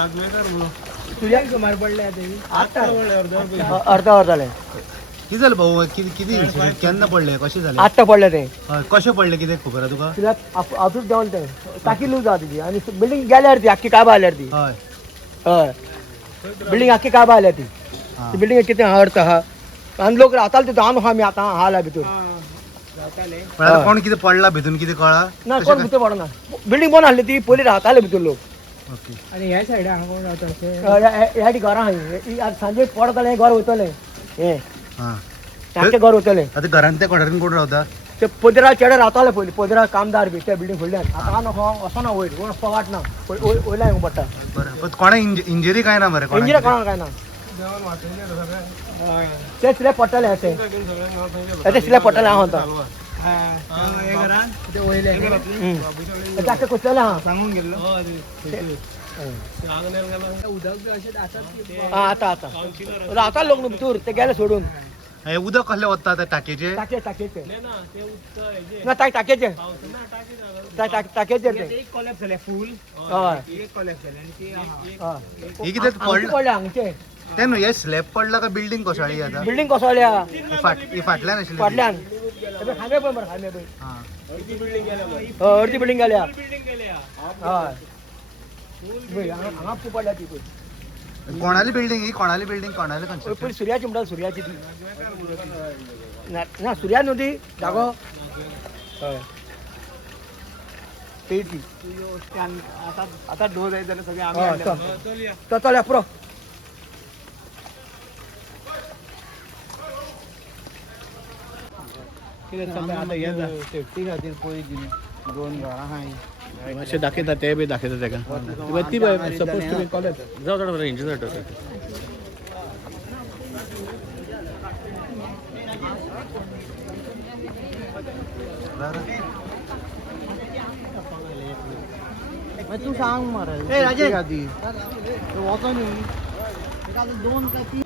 तुझ्या सुमार पडले आता अर्धा वर झाले किती झालं भाऊ किती केन्ना पडले कसे झाले आत्ता पडले ते कसे पडले किती खबर आहे तुका तिला आतूच देऊन ते टाकी लूज जात तिची आणि बिल्डिंग गेल्यावर ती अख्खी काबा आल्यावर ती हय हय बिल्डिंग अख्खी काबा आल्या ती बिल्डिंग किती हरत हा आणि लोक राहताल तिथं आम हा मी आता हाला भितूर पण आता कोण किती पडला भितून किती कळा ना कोण भितर पडना बिल्डिंग कोण हल्ली ती पयली राहताले भितूर लोक ओके आणि ह्या सायडा कोण राहता ह्या घरां हाय सांजे पडतले घर वतले हे हा तांचे घर वतले आता घरान ते कोणारीन कोण रावता ते पोदरा चेडे रावताले पयली पोदरा कामदार बी त्या बिल्डिंग फुडल्यान आता नको असो ना वयर कोण पगाट ना वयला येवंक पडटा बरं पण कोणा इंजरी काय ना बरं इंजिनियर कोणाक काय ना ते सिले पडटले असे ते सिले पडटले हांव होता कुसलेले हा सांगून गेल्लो आता आता रावता लोक भितूर ते गेले सोडून हे उदक कसले वता त्या टाकेचे टाकेचे ना टाकेचे टाकेचे ते हे किती पडले हांगचे ते न्हू हे स्लॅब पडला का बिल्डिंग कोसळ्ळी आता बिल्डिंग कोसळ्या फाटल्यान आशिल्ली फाटल्यान खांबे पळय मरे खांबे पळय हा अर्धी बिल्डिंग गेल्या हय हांगा पडल्या ती पळय कोणाली बिल्डिंग ही कोणाली बिल्डिंग कोणाली कन्स्ट्रक्शन पयली सूर्याची म्हणटा सूर्याची ती ना सूर्या न्हू ती जागो हय ती आता डोस जाय जाल्यार सगळे आमी चल पुरो सेफ्टी खातीर पळय दोन घरां हाय मातशें दाखयता ते बी दाखयता तेका ती सपोज तुमी कॉलेज जाऊ थोडं इंजिन जाता तू सांग मरे राजेश वचो न्ही दोन काय तीन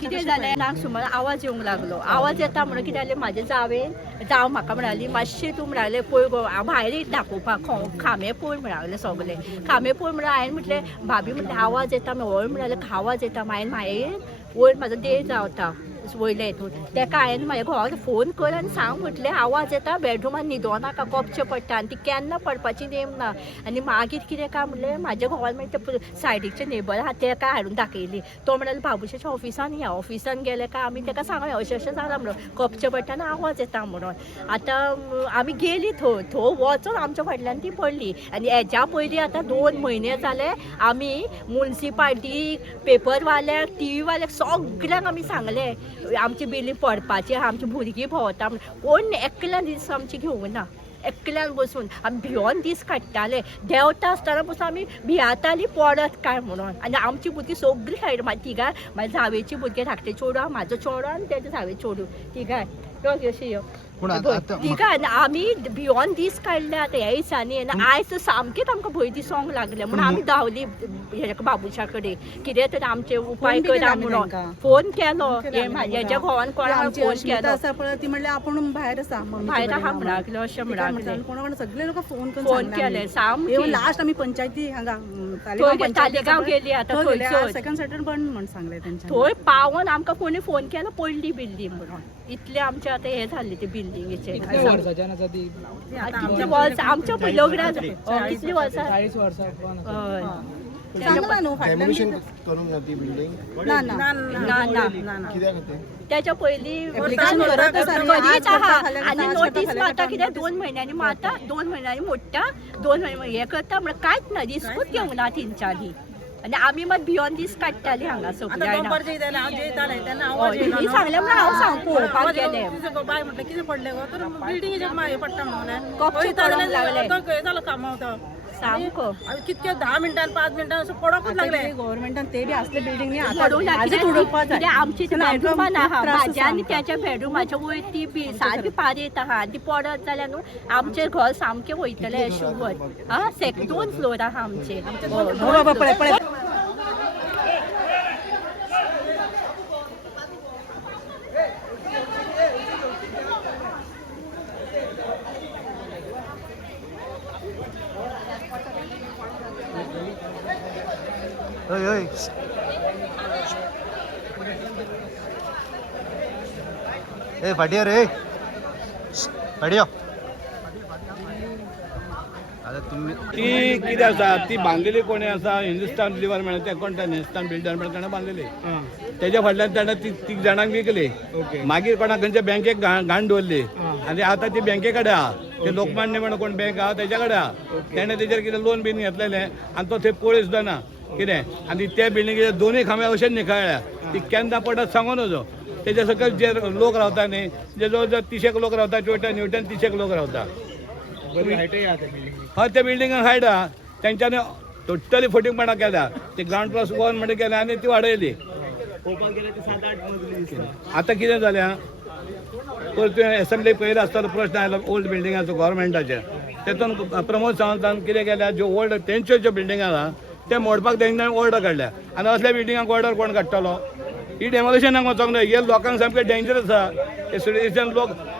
कितें जालें नाक सुमार आवाज येवंक लागलो आवाज येता म्हणून कितें जालें म्हाजे जाव म्हाका म्हणाली मातशें तूं म्हणालें पळय गो हांव भायर दाखोवपाक खांबे पळय म्हणाले सगळे खांबे पळय म्हणून हांवें म्हटलें भाभी म्हटलें आवाज येता हय म्हणाले आवाज येता हांवें मागीर वयर म्हाजो देळ जावता वयले हितून तेका हांवें म्हाज्या घोवाक फोन कर आनी सांग म्हटलें आवाज येता बेडरूमान न्हिदो नाका कपचें पडटा आनी ती केन्ना पडपाची नेम ना आनी मागीर कितें काय म्हणलें म्हाज्या घोवान मागीर ते सायडीचे नेबर आहा तेका हाडून दाखयली तो म्हणालो बाबुशाच्या ऑफिसान या ऑफिसान गेले काय आमी तेका सांगलें अशें जालां म्हणून कपचें पडटा आनी आवाज येता म्हणून आतां आमी गेली थंय वचून आमच्या फाटल्यान ती पडली आनी हेज्या पयलीं आतां 2 म्हयने जाले आमी मुन्सिपाल्टीक पेपरवाल्याक TV वाल्याक सगळ्यांक आमी सांगलें आमची बिलीं पडपाची आमची भुरगीं भोंवता कोण एकल्यान दीस आमची घेवंक ना एकल्यान बसून आमी भियोन दीस काडटाले देंवता आसतना पसून आमी भियातालीं पडत काय म्हणून आनी आमची भुरगीं सगळीं खेळ तिगाय म्हाज्या जावेची भुरगीं धाकटे चेडूं म्हाजो चेडो आनी तेजे जावे चेडूं तिगाय अशी तिगाय आमी भियोन दीस काडले आतां ह्या दिसांनी आनी आयज सामकेंच आमकां भंय दिसोंक लागले म्हणून आमी धांवली हेका बाबुशा कडेन कितें तर आमचे उपाय करा म्हणून फोन केलो हेज्या घोवान कोणाक फोन केलो ती म्हणल्यार आपूण भायर आसा भायर आहा म्हणा अशें म्हणा कोणा सगळे लोक फोन केले सामकें लास्ट आमी पंचायती हांगा तालिगांव गेली आतां सेकंड सॅटर्डे बंद म्हणून सांगलें तेंच्यानी थंय पावोन आमकां कोणी फोन केलो पडली बिल्डींग म्हणून इतले आमचे आतां हे जाल्ले ते बिल्डिंगेचे आमच्या पयलोगड्या कितलीं वर्सां 40 वर्सां त्याच्या पयलीं करीत आहा आनी नोटीस मारता कित्याक 2 म्हयन्यांनी मारता 2 म्हयन्यांनी मोडटा 2 म्हयने हे करता म्हळ्यार कांयच ना रिस्कूच घेवंक ना तेंच्यांनी आनी आमी मात भियोन दीस काडटाली हांगा सगळीं जाणां. दनपारचे येताले हांव जेयतालें तेन्ना हय, आवाज ही सांगलें म्हणून हांव सांग पळोवपाक गेलें. बाय म्हटलें कितें पडलें गो तर बिल्डिंगेच्या मागे पडटा कपचे पडोंक लागले. म्हणून खंय जालो कामावतो सामको कितके 10 मिनटान 5 मिनटान असं पडोकूच लागले गव्हर्नमेंटान ते बी असले बिल्डिंग पडूंक लागले. आमची बेडरूमान आहा म्हाज्या आनी त्याच्या बेडरूमाच्या वयर ती बी सारकी पार येत आहा. ती पडत जाल्यार न्हू आमचें घर सामकें वयतलें अशें वर. आं 2 फ्लोर आहा आमचे. ओय ओय ए फाटिया रे फाटिया आता तुम्ही ती कितें आसा ती बांदलेली कोणी आसा हिंदुस्तान लिव्हर मेळ्ळें तें कोण तें हिंदुस्तान बिल्डर मेळ्ळें ताणें बांदलेली तेच्या फाटल्यान ताणें ती 3 जाणांक विकली मागीर कोणाक खंयच्या बँकेक घाण दवरली आनी आतां ती बँके कडेन आहा ते लोकमान्य म्हणून कोण बँक आहा तेच्या कडेन आहा तेणें तेजेर कितें लोन बीन घेतलेलें आनी तो थंय पळय सुद्दां ना कितें आनी त्या बिल्डिंगेचे 2 खांबे अशेंच निखळ्ळ्या ती केन्ना पडत सांगो नजो तेच्या सकयल जे लोक रावता न्ही जे जवळ जवळ 30 लोक रावता न्यूटन 30 लोक रावता हय त्या बिल्डिंगाक हायट आहा तेंच्यांनी टोटली फटींगपणां केल्या ते ग्राउंड प्लस 1 म्हणून केल्या आनी ती वाडयली आतां कितें जालें परत एसेंब्ली पयलो आसतलो प्रश्न आयलो ओल्ड बिल्डिंगाचो गव्हर्मेंटाचे तेतून प्रमोद सावंतान कितें केल्या ज्यो ओल्ड तेंच्यो ज्यो बिल्डिंग आसा ते मोडपाक तेंच्यानी ऑर्डर काडल्या आनी असल्या बिल्डिंगाक ऑर्डर कोण काडटलो ही डेमोलिशनाक वचोंक जाय हे लोकांक सामकें डेंजरस आसा हे सिटीजन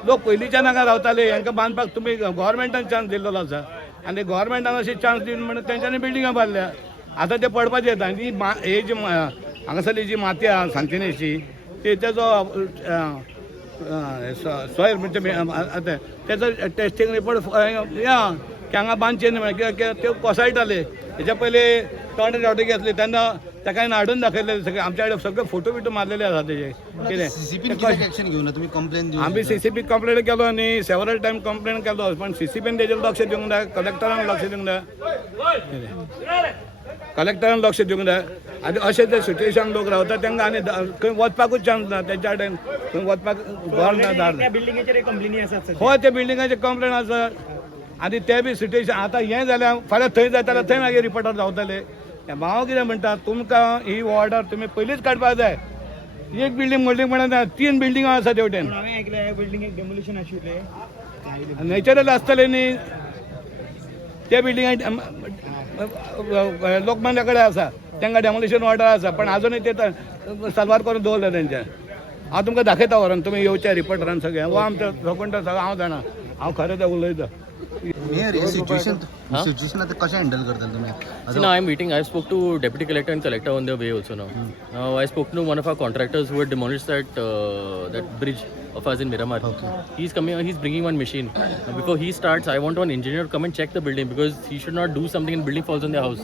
लोक पयलींच्यान हांगा रावताले हांकां बांदपाक तुमी गव्हर्मेंटान चान्स दिल्लो आसा आनी गव्हर्मेंटान अशी चान्स दिवन म्हणून तेंच्यांनी बिल्डिंगां बांदल्या आतां ते पडपाचें येता आनी हे जी हांगासरली जी माती आहा सांतिनेची तेजो सॉयल म्हणजे तेजो टेस्टींग रिपोर्ट हांगा बांदचे न्ही कित्याक त्यो कोसळटाले हेच्या पयलीं तोंड रावटी घेतली तेन्ना ताका हाडून दाखयलेले सगळे आमच्या कडेन सगळे फोटो बिटो मारलेले आसा तेजे कितें ऍक्शन घेऊन तुम्ही कंप्लेन दिवन आम्ही सीसीपी कंप्लेंट केलो आनी सेवरल टायम कंप्लेंट केलो पण सीसीपीन तेजेर लक्ष दिवंक जाय कलेक्टरान लक्ष दिवंक जाय कलेक्टरान लक्ष दिवंक जाय आनी अशें ते सिच्युएशन लोक रावता तांकां आनी खंय वचपाकूच चान्स ना तेंच्या कडेन खंय वचपाक घर ना दार ना हय त्या बिल्डिंगाचे कंप्लेंट आसा आनी ते बी सिच्युएशन आतां हें जाल्यार फाल्यां थंय जातालें थंय मागीर रिपोर्टर जावतले भाव कितें म्हणटा तुमकां ही ऑर्डर तुमी पयलींच काडपाक जाय एक बिल्डींग मोडली म्हणून 3 बिल्डिंगा आसा तेवटेन नॅचरल आसतले न्ही त्या बिल्डिंगा लोकमान्या कडेन आसा तांकां डेमोलिशन ऑर्डर आसा पण आजुनूय ते साल्वार करून दवरले तेंचे हांव तुमकां दाखयता व्हरोन तुमी येवचे रिपोर्टरान सगळें हो आमचो सगळें हांव जाणा हांव खरें ते उलयतां सिच्युएशन आता कशें हँडल करता तुम्ही So now I'm waiting. I spoke to deputy collector and collector on their way also now. Now I spoke to one of our contractors who had demolished that bridge of ours in Miramar. Okay. He's coming. He's bringing one machine. Now before he starts, I want one engineer to come and check the building because he should not do something and building falls on their house.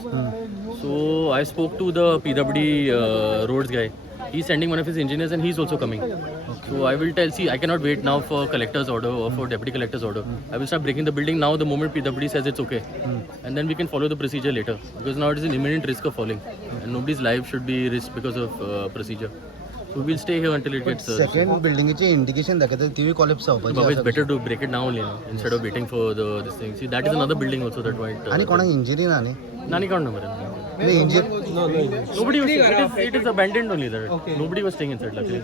So I spoke to the PWD roads guy. He's sending one of his engineers and he's also coming. So I will see, I cannot wait now for collector's order or for deputy collector's order. I will start breaking the building now the moment PWD says it's okay. And then we can follow the procedure later. Because now it is an imminent risk of falling. And nobody's life should be risked because of procedure. So we'll stay here until it gets... Second buildingचे indication दाखवतात TV collapse But it's better to break it now only, no? Instead of waiting for this thing. See, that is another building also that might... आणि कोणाक injury ना न्ही Nani count number. नाही injury Nobody was... It is abandoned only that. Okay. Nobody was staying inside luckily.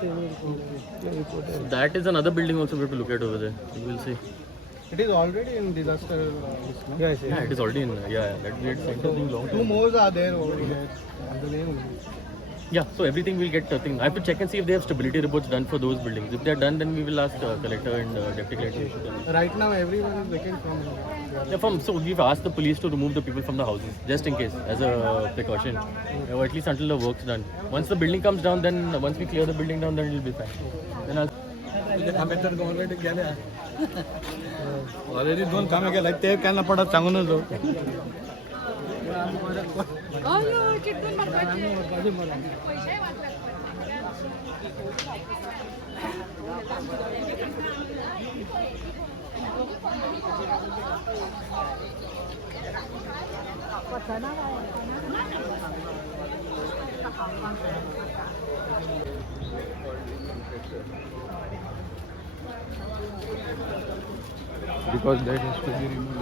So that is another building also we have to look at over there. We will see. It is already in disaster. Yeah, it is already in... Yeah, that we had sent a long time. 2 more are there already. The name. Yeah, so everything will get I have to check and see if they have stability reports done for those buildings. If they are done, then we will ask collector and deputy collector. Right now, everyone is vacant from. Yeah, so we've asked the police to remove the people from the houses just in case, as a precaution, or at least until the work's done. Once the building comes down, then once we clear the building down, then it will be fine. Then I'll. Government गेल्या already 2 कामे केल्या ते केन्ना पडत सांगू नजो Because that has to be removed.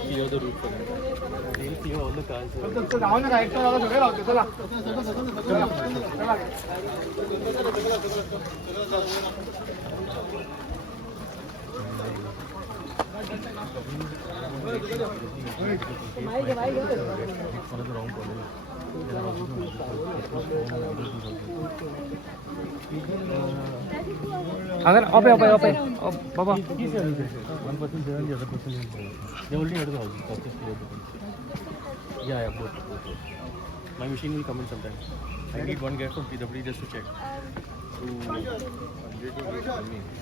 Clear the route for them. They'll clear all the cars. अगर बाबा One person there and the other person is there. They already had the house. I've just cleared the fence. Yeah, both. My machine will come in sometime. I need one guy from PWD just to check.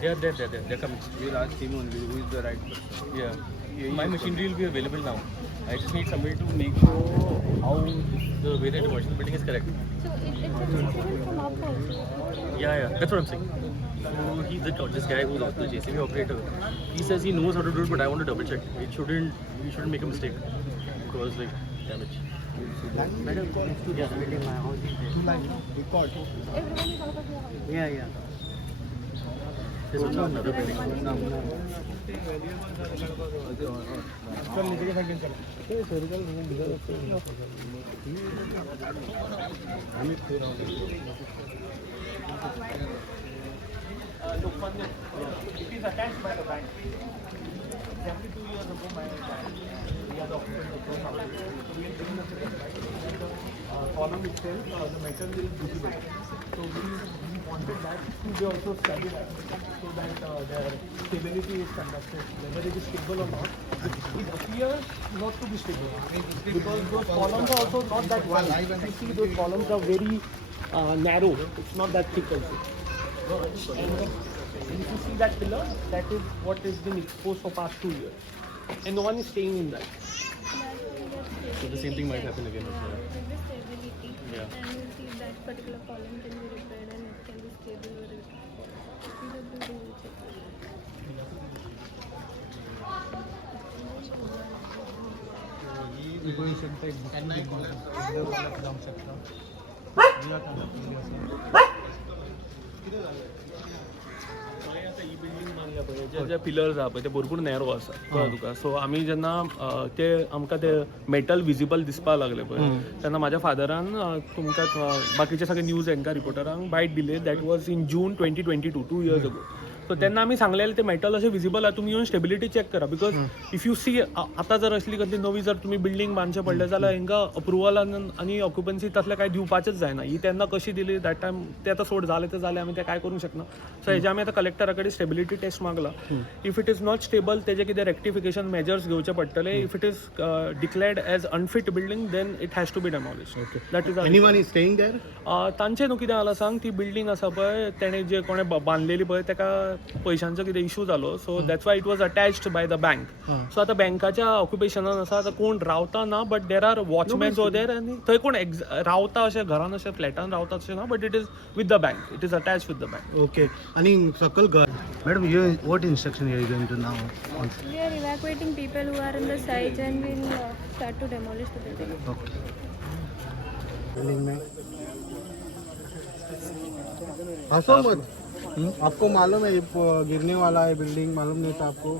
They're coming. We'll ask him only who is the right person. Yeah. My machinery will be available now. I just need somebody to make sure how the way that the commercial building is correct. So it come up also. Yeah, that's what I'm saying. So he's this guy who's also the JCB operator. He says he knows how to do it, but I want to double check. We shouldn't make a mistake because like damage. Yeah. There's also another building. It is attached by the bank. Every 2 years ago, we are the operator of the house. We are doing the column itself, the metal will be visible. So we wanted that to be also studied so that their stability is conducted, whether it is stable or not. It appears not to be stable because those columns are also not that wide. If you see, those columns are very narrow. It's not that thick also. And if you see that pillar, that is what has been exposed for past 2 years. And no one is staying in that. So the same thing might happen again. Stability. Yeah. And you see that particular column can be repaired and it can be stable or it PWD will check it. ज्या pillars आहा पळय ते भरपूर narrow आसा कळ्ळें तुका so आमी जेन्ना ते आमकां ते मेटल विजिबल दिसपाक लागले पळय तेन्ना म्हाज्या फादरान तुमकां बाकीचे सगळे न्यूज एंकर रिपोर्टरांक बायट दिले that was in June 2022 2 years ago. So तेन्ना आमी सांगलेले ते मेटल अशें विजिबल आहा तुमी येवन स्टेबिलिटी चॅक करा बिकॉज इफ यू सी आतां जर असली खंयची नवी जर तुमी बिल्डींग बांदचें पडलें जाल्यार हांकां अप्रुवल आनी ऑक्युपन्सी तसलें कांय दिवपाचेंच जायना ही तेन्ना कशी दिली दॅट टायम ते आतां सोड जालें ते जालें आमी ते कांय करूंक शकना सो हेजे आमी आतां कलेक्टरा कडेन स्टेबिलिटी टेस्ट मागला if it is not stable तेजे कितें रेक्टिफिकेशन मेजर्स घेवचे पडटले if it is declared as unfit building then it has to be demolished that is Anyone is staying there? तांचें न्हू कितें जालां सांग ती बिल्डींग आसा पळय तेणें जे कोणें बांदलेली पळय ताका पयशांचो कितें इशू जालो so that's why it was attached by the bank so आतां बँकाच्या ऑक्युपेशनान आसा आतां कोण रावता ना but there are watchmans over there आनी थंय कोण रावता अशें घरान अशें फ्लॅटान रावता अशें ना but it is with the bank it is attach with the bank Okay. आणि सकल घर madam what instruction you are going to now? We are evacuating people who are in the sites and we'll start to demolish the building. Okay. Building में हंसो मत आपको मालूम है ये गिरने वाला है बिल्डिंग मालूम नहीं था आपको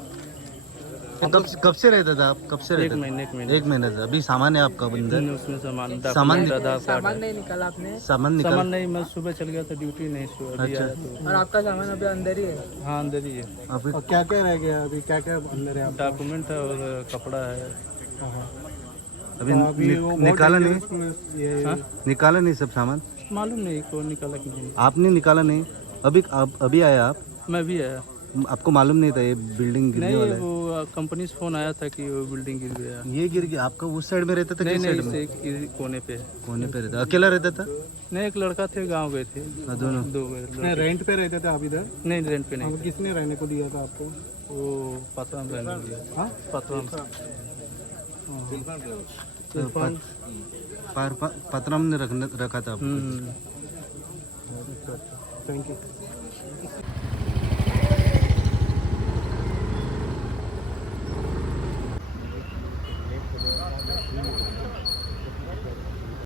कब से रहता था आप कब से रहता था? एक महीने से अभी सामान है आपका अंदर उसमें सामान सामान नहीं निकाला आपने सामान निकाल सामान नहीं मैं सुबह चल गया था ड्यूटी नहीं सुबह अभी अच्छा। आया तो और आपका सामान अभी अंदर ही है हाँ अंदर ही है अभी और क्या क्या रह गया अभी क्या क्या अंदर है आपका? डॉक्यूमेंट है और कपड़ा है अभी वो निकाला नहीं dangerous ये निकाला नहीं सब सामान मालूम नहीं कौन निकाला कि नहीं आपने निकाला नहीं अभी आया आप मैं भी आया आपको मालूम नहीं था ये बिल्डिंग गिरने नहीं वाला है वो कंपनी से फोन आया था कि वो बिल्डिंग गिर गया ये गिर गया आपका उस साइड में रहता था नहीं किस नहीं साइड में इससे कोने पे कोने पे रहता अकेला रहता था नहीं एक लड़का थे गांव गए थे दोनों दो गए नहीं रेंट पे रहते थे आप इधर नहीं रेंट पे नहीं आपको किसने रहने को दिया था आपको वो पतवान रहने दिया हाँ पतवान पत्रा में रखा था आपको। Thank you